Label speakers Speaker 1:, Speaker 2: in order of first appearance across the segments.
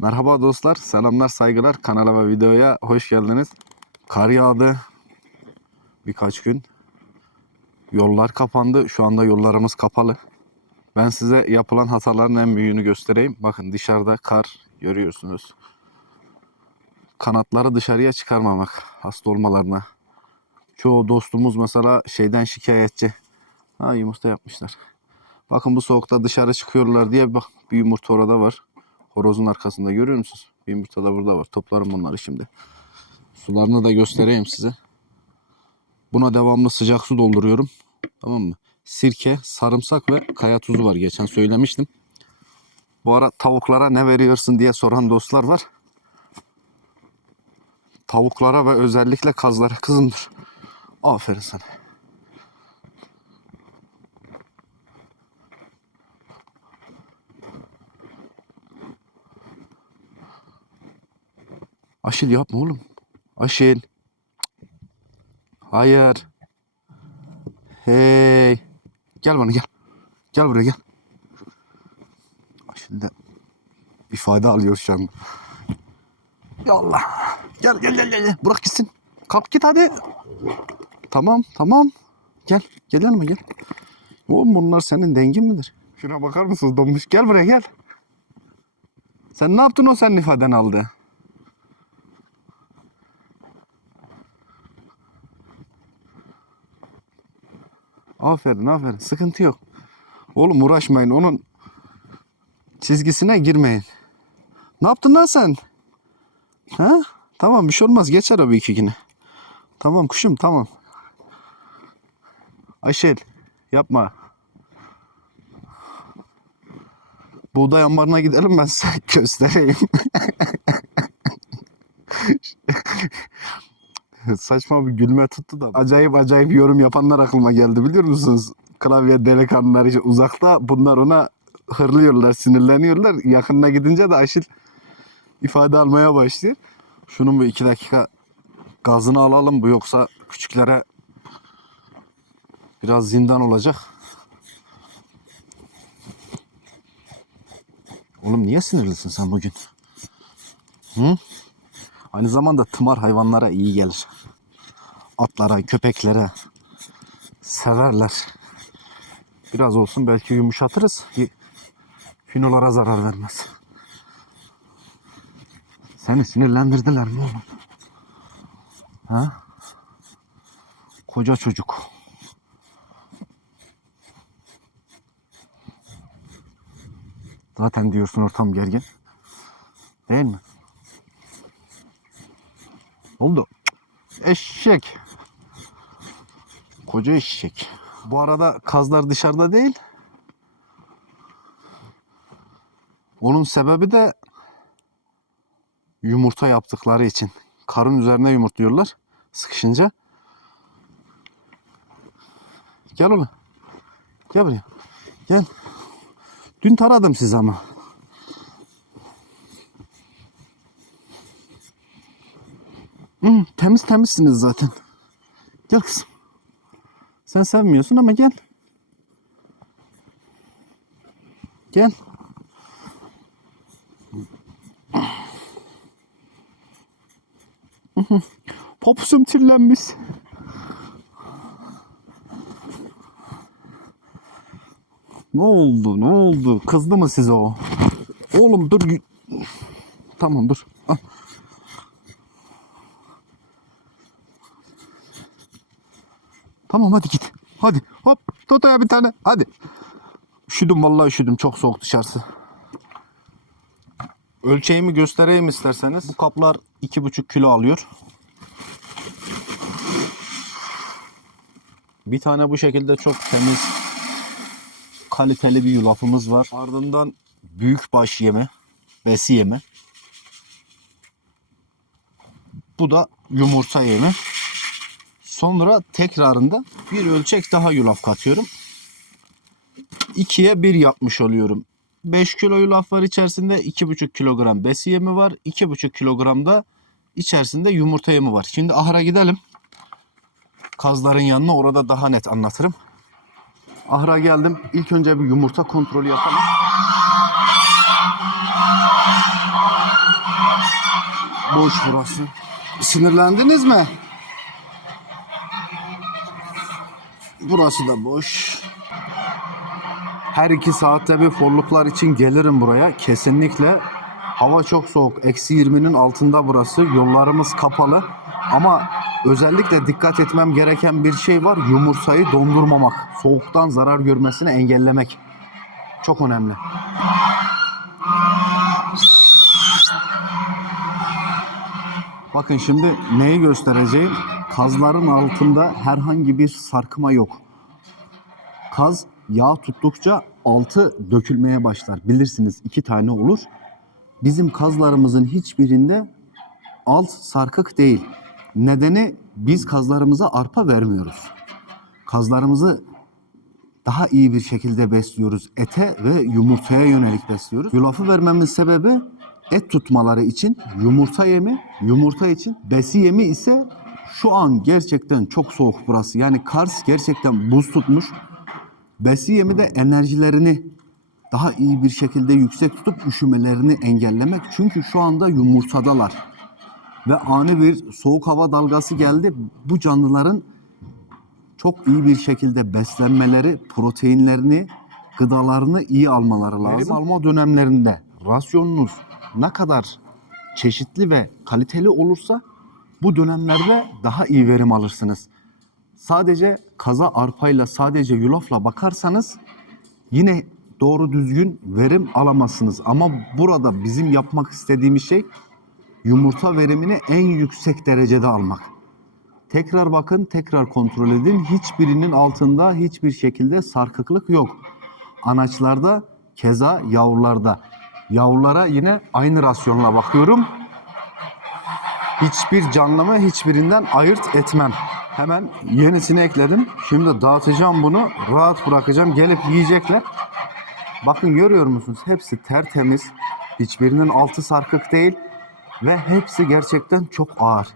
Speaker 1: Merhaba dostlar, selamlar, saygılar. Kanala ve videoya hoş geldiniz. Kar yağdı birkaç gün. Yollar kapandı. Şu anda yollarımız kapalı. Ben size yapılan hataların en büyüğünü göstereyim. Bakın dışarıda kar görüyorsunuz. Kanatları dışarıya çıkarmamak hasta olmalarına. Çoğu dostumuz mesela şeyden şikayetçi. Ha yumurta yapmışlar. Bakın bu soğukta dışarı çıkıyorlar diye bak bir yumurta orada var. Horozun arkasında görüyor musunuz? Bir yumurta da burada var. Toplarım bunları şimdi. Sularını da göstereyim size. Buna devamlı sıcak su dolduruyorum. Tamam mı? Sirke, sarımsak ve kaya tuzu var. Geçen söylemiştim. Bu ara tavuklara ne veriyorsun diye soran dostlar var. Tavuklara ve özellikle kazlara kızımdır. Aferin sana. Aşil yapma oğlum. Aşil. Hayır. Hey. Gel bana gel. Gel buraya gel. Aşil de ifade alıyor şu an. Ya Allah. Gel gel gel gel. Bırak gitsin. Kalk git hadi. Tamam tamam. Gel. Gel yanıma gel. Oğlum bunlar senin dengin midir? Şuna bakar mısınız donmuş? Gel buraya gel. Sen ne yaptın o senin ifaden aldı? Aferin aferin. Sıkıntı yok. Oğlum uğraşmayın. Onun çizgisine girmeyin. Ne yaptın lan sen? Ha? Tamam bir şey olmaz. Geçer abi iki güne. Tamam kuşum tamam. Ayşel yapma. Buğday ambarına gidelim ben size göstereyim. Saçma bir gülme tuttu da. Acayip acayip yorum yapanlar aklıma geldi biliyor musunuz? Klavye delikanlıları işte uzakta bunlar ona hırlıyorlar, sinirleniyorlar. Yakınına gidince de Aşil ifade almaya başlıyor. Şunun bu iki dakika gazını alalım bu yoksa küçüklere biraz zindan olacak. Oğlum niye sinirlisin sen bugün? Hı? Aynı zamanda tımar hayvanlara iyi gelir. Atlara, köpeklere severler. Biraz olsun belki yumuşatırız. ki Finolara zarar vermez. Seni sinirlendirdiler mi oğlum? Ha? Koca çocuk. Zaten diyorsun ortam gergin. Değil mi? Oldu. Eşek. Koca eşek. Bu arada kazlar dışarıda değil. Onun sebebi de yumurta yaptıkları için. Karın üzerine yumurtluyorlar sıkışınca. Gel oğlum. Gel buraya. Gel. Dün taradım sizi ama. Hı, temiz temizsiniz zaten. Gel kızım. Sen sevmiyorsun ama gel. Gel. Popusum kirlenmiş. Ne oldu? Ne oldu? Kızdı mı size o? Oğlum dur. Tamam dur. Al. Tamam hadi git. Hadi hop tut ya bir tane. Hadi. Üşüdüm vallahi üşüdüm. Çok soğuk dışarısı. Ölçeğimi göstereyim isterseniz. Bu kaplar 2,5 kilo alıyor. Bir tane bu şekilde çok temiz kaliteli bir yulafımız var. Ardından büyük baş yemi, besi yemi. Bu da yumurta yemi. Sonra tekrarında bir ölçek daha yulaf katıyorum. 2'ye 1 yapmış oluyorum. 5 kilo yulaf var içerisinde 2,5 kilogram besi yemi var. 2,5 kilogram da içerisinde yumurta yemi var. Şimdi ahıra gidelim. Kazların yanına orada daha net anlatırım. Ahıra geldim. İlk önce bir yumurta kontrolü yapalım. Boş burası. Sinirlendiniz mi? Burası da boş. Her iki saatte bir forluklar için gelirim buraya. Kesinlikle. Hava çok soğuk. Eksi 20'nin altında burası. Yollarımız kapalı. Ama özellikle dikkat etmem gereken bir şey var. Yumurtayı dondurmamak. Soğuktan zarar görmesini engellemek. Çok önemli. Bakın şimdi neyi göstereceğim? Kazların altında herhangi bir sarkma yok. Kaz yağ tuttukça altı dökülmeye başlar. Bilirsiniz iki tane olur. Bizim kazlarımızın hiçbirinde alt sarkık değil. Nedeni biz kazlarımıza arpa vermiyoruz. Kazlarımızı daha iyi bir şekilde besliyoruz. Ete ve yumurtaya yönelik besliyoruz. Yulafı vermemin sebebi et tutmaları için yumurta yemi, yumurta için besi yemi ise şu an gerçekten çok soğuk burası. Yani Kars gerçekten buz tutmuş. Besi yemi de enerjilerini daha iyi bir şekilde yüksek tutup üşümelerini engellemek. Çünkü şu anda yumurtadalar. Ve ani bir soğuk hava dalgası geldi. Bu canlıların çok iyi bir şekilde beslenmeleri, proteinlerini, gıdalarını iyi almaları lazım. Verim alma dönemlerinde rasyonunuz ne kadar çeşitli ve kaliteli olursa bu dönemlerde daha iyi verim alırsınız. Sadece kaza arpayla, sadece yulafla bakarsanız yine doğru düzgün verim alamazsınız. Ama burada bizim yapmak istediğimiz şey yumurta verimini en yüksek derecede almak. Tekrar bakın, tekrar kontrol edin. Hiçbirinin altında hiçbir şekilde sarkıklık yok. Anaçlarda keza yavrularda. Yavrulara yine aynı rasyonla bakıyorum. Hiçbir canlımı hiçbirinden ayırt etmem. Hemen yenisini ekledim. Şimdi dağıtacağım bunu. Rahat bırakacağım. Gelip yiyecekler. Bakın görüyor musunuz? Hepsi tertemiz. Hiçbirinin altı sarkık değil. Ve hepsi gerçekten çok ağır.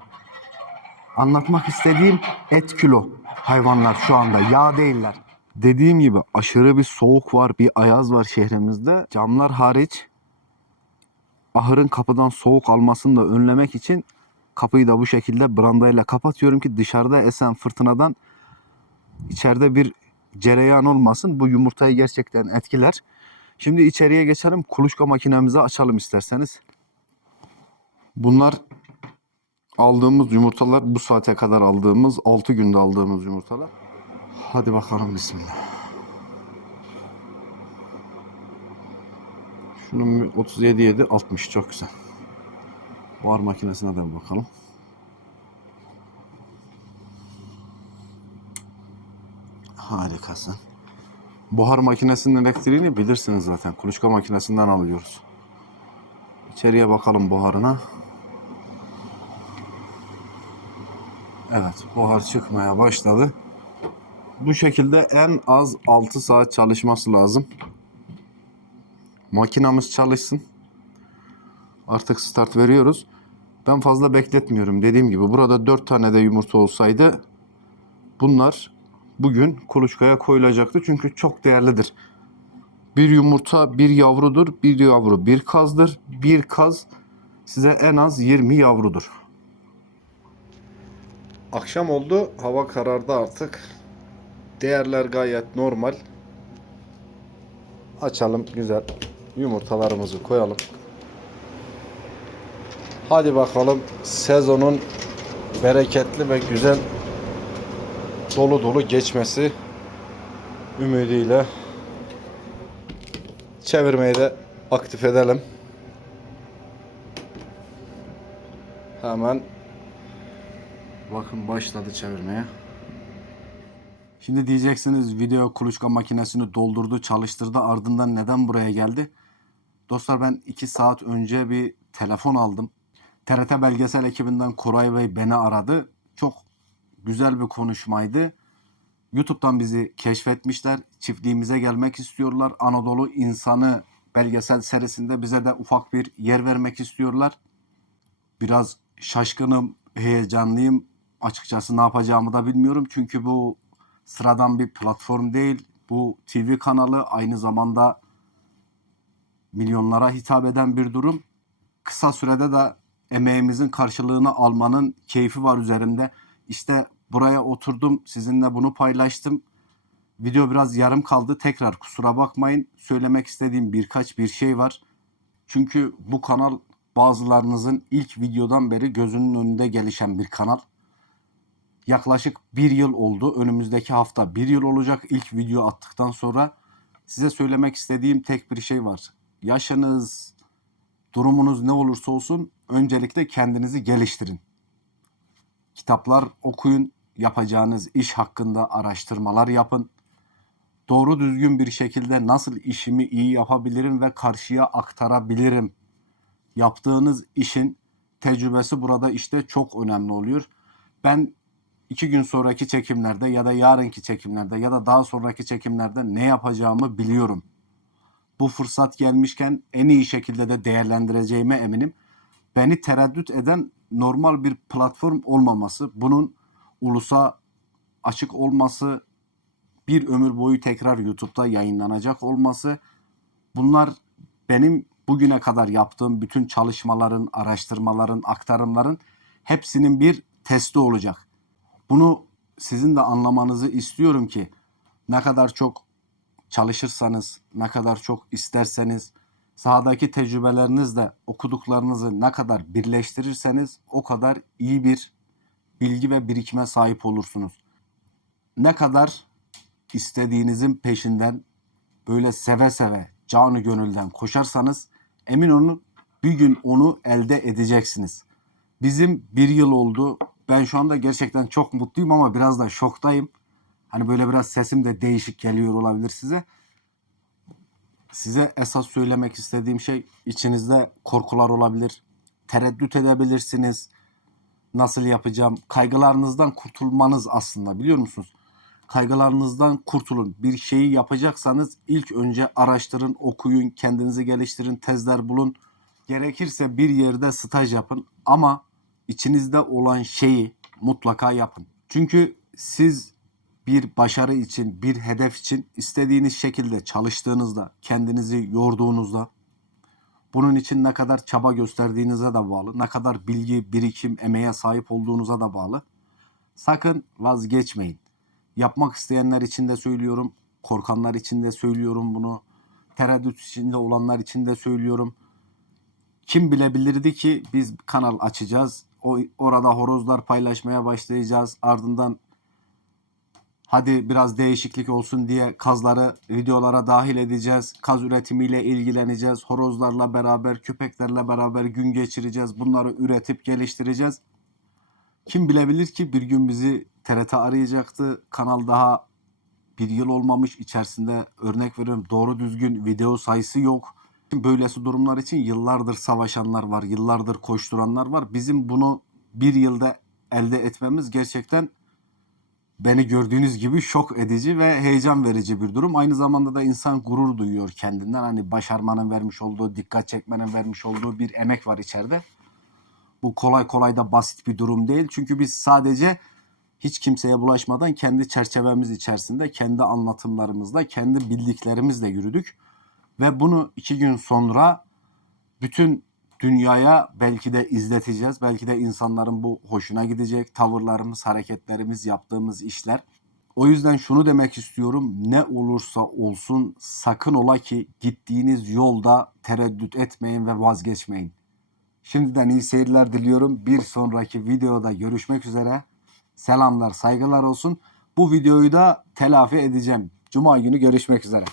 Speaker 1: Anlatmak istediğim et kilo hayvanlar şu anda. Yağ değiller. Dediğim gibi aşırı bir soğuk var, bir ayaz var şehrimizde. Camlar hariç ahırın kapıdan soğuk almasını da önlemek için kapıyı da bu şekilde brandayla kapatıyorum ki dışarıda esen fırtınadan içeride bir cereyan olmasın. Bu yumurtayı gerçekten etkiler. Şimdi içeriye geçelim. Kuluçka makinemizi açalım isterseniz. Bunlar aldığımız yumurtalar bu saate kadar aldığımız 6 günde aldığımız yumurtalar. Hadi bakalım bismillah. Şunun 37 7 60 çok güzel. Buhar makinesine de bir bakalım. Harikasın. Buhar makinesinin elektriğini bilirsiniz zaten. Kuluçka makinesinden alıyoruz. İçeriye bakalım buharına. Evet, buhar çıkmaya başladı. Bu şekilde en az 6 saat çalışması lazım. Makinamız çalışsın. Artık start veriyoruz. Ben fazla bekletmiyorum. Dediğim gibi burada 4 tane de yumurta olsaydı bunlar bugün kuluçkaya koyulacaktı. Çünkü çok değerlidir. Bir yumurta bir yavrudur. Bir yavru bir kazdır. Bir kaz size en az 20 yavrudur. Akşam oldu. Hava karardı artık. Değerler gayet normal. Açalım güzel. Yumurtalarımızı koyalım. Hadi bakalım sezonun bereketli ve güzel dolu dolu geçmesi ümidiyle çevirmeyi de aktif edelim. Hemen bakın başladı çevirmeye. Şimdi diyeceksiniz video kuluçka makinesini doldurdu, çalıştırdı. Ardından neden buraya geldi? Dostlar ben 2 saat önce bir telefon aldım. TRT Belgesel ekibinden Koray Bey beni aradı. Çok güzel bir konuşmaydı. YouTube'dan bizi keşfetmişler. Çiftliğimize gelmek istiyorlar. Anadolu İnsanı belgesel serisinde bize de ufak bir yer vermek istiyorlar. Biraz şaşkınım, heyecanlıyım. Açıkçası ne yapacağımı da bilmiyorum. Çünkü bu sıradan bir platform değil. Bu TV kanalı aynı zamanda milyonlara hitap eden bir durum. Kısa sürede de emeğimizin karşılığını almanın keyfi var üzerimde. İşte buraya oturdum sizinle bunu paylaştım. Video biraz yarım kaldı. Tekrar kusura bakmayın. Söylemek istediğim birkaç bir şey var. Çünkü bu kanal bazılarınızın ilk videodan beri gözünün önünde gelişen bir kanal. Yaklaşık bir yıl oldu. Önümüzdeki hafta bir yıl olacak ilk video attıktan sonra. Size söylemek istediğim tek bir şey var. Yaşınız, durumunuz ne olursa olsun öncelikle kendinizi geliştirin. Kitaplar okuyun, yapacağınız iş hakkında araştırmalar yapın. Doğru düzgün bir şekilde nasıl işimi iyi yapabilirim ve karşıya aktarabilirim. Yaptığınız işin tecrübesi burada işte çok önemli oluyor. Ben iki gün sonraki çekimlerde ya da yarınki çekimlerde ya da daha sonraki çekimlerde ne yapacağımı biliyorum. Bu fırsat gelmişken en iyi şekilde de değerlendireceğime eminim. Beni tereddüt eden normal bir platform olmaması, bunun ulusa açık olması, bir ömür boyu tekrar YouTube'da yayınlanacak olması, bunlar benim bugüne kadar yaptığım bütün çalışmaların, araştırmaların, aktarımların hepsinin bir testi olacak. Bunu sizin de anlamanızı istiyorum ki ne kadar çok çalışırsanız, ne kadar çok isterseniz, sahadaki tecrübelerinizle okuduklarınızı ne kadar birleştirirseniz o kadar iyi bir bilgi ve birikime sahip olursunuz. Ne kadar istediğinizin peşinden böyle seve seve, canı gönülden koşarsanız emin olun bir gün onu elde edeceksiniz. Bizim bir yıl oldu. Ben şu anda gerçekten çok mutluyum ama biraz da şoktayım. Hani böyle biraz sesim de değişik geliyor olabilir size. Size esas söylemek istediğim şey içinizde korkular olabilir. Tereddüt edebilirsiniz. Nasıl yapacağım? Kaygılarınızdan kurtulmanız aslında biliyor musunuz? Kaygılarınızdan kurtulun. Bir şeyi yapacaksanız ilk önce araştırın, okuyun, kendinizi geliştirin, tezler bulun. Gerekirse bir yerde staj yapın ama içinizde olan şeyi mutlaka yapın. Çünkü siz bir başarı için, bir hedef için istediğiniz şekilde çalıştığınızda, kendinizi yorduğunuzda bunun için ne kadar çaba gösterdiğinize de bağlı, ne kadar bilgi, birikim, emeğe sahip olduğunuza da bağlı. Sakın vazgeçmeyin. Yapmak isteyenler için de söylüyorum, korkanlar için de söylüyorum bunu. Tereddüt içinde olanlar için de söylüyorum. Kim bilebilirdi ki biz kanal açacağız. O, orada horozlar paylaşmaya başlayacağız. Ardından hadi biraz değişiklik olsun diye kazları videolara dahil edeceğiz. Kaz üretimiyle ilgileneceğiz. Horozlarla beraber, köpeklerle beraber gün geçireceğiz. Bunları üretip geliştireceğiz. Kim bilebilir ki bir gün bizi TRT arayacaktı. Kanal daha bir yıl olmamış içerisinde örnek veriyorum doğru düzgün video sayısı yok. Böylesi durumlar için yıllardır savaşanlar var, yıllardır koşturanlar var. Bizim bunu bir yılda elde etmemiz gerçekten beni gördüğünüz gibi şok edici ve heyecan verici bir durum. Aynı zamanda da insan gurur duyuyor kendinden. Hani başarmanın vermiş olduğu, dikkat çekmenin vermiş olduğu bir emek var içeride. Bu kolay kolay da basit bir durum değil. Çünkü biz sadece hiç kimseye bulaşmadan kendi çerçevemiz içerisinde, kendi anlatımlarımızla, kendi bildiklerimizle yürüdük. Ve bunu iki gün sonra bütün dünyaya belki de izleteceğiz. Belki de insanların bu hoşuna gidecek. Tavırlarımız, hareketlerimiz, yaptığımız işler. O yüzden şunu demek istiyorum. Ne olursa olsun sakın ola ki gittiğiniz yolda tereddüt etmeyin ve vazgeçmeyin. Şimdiden iyi seyirler diliyorum. Bir sonraki videoda görüşmek üzere. Selamlar, saygılar olsun. Bu videoyu da telafi edeceğim. Cuma günü görüşmek üzere.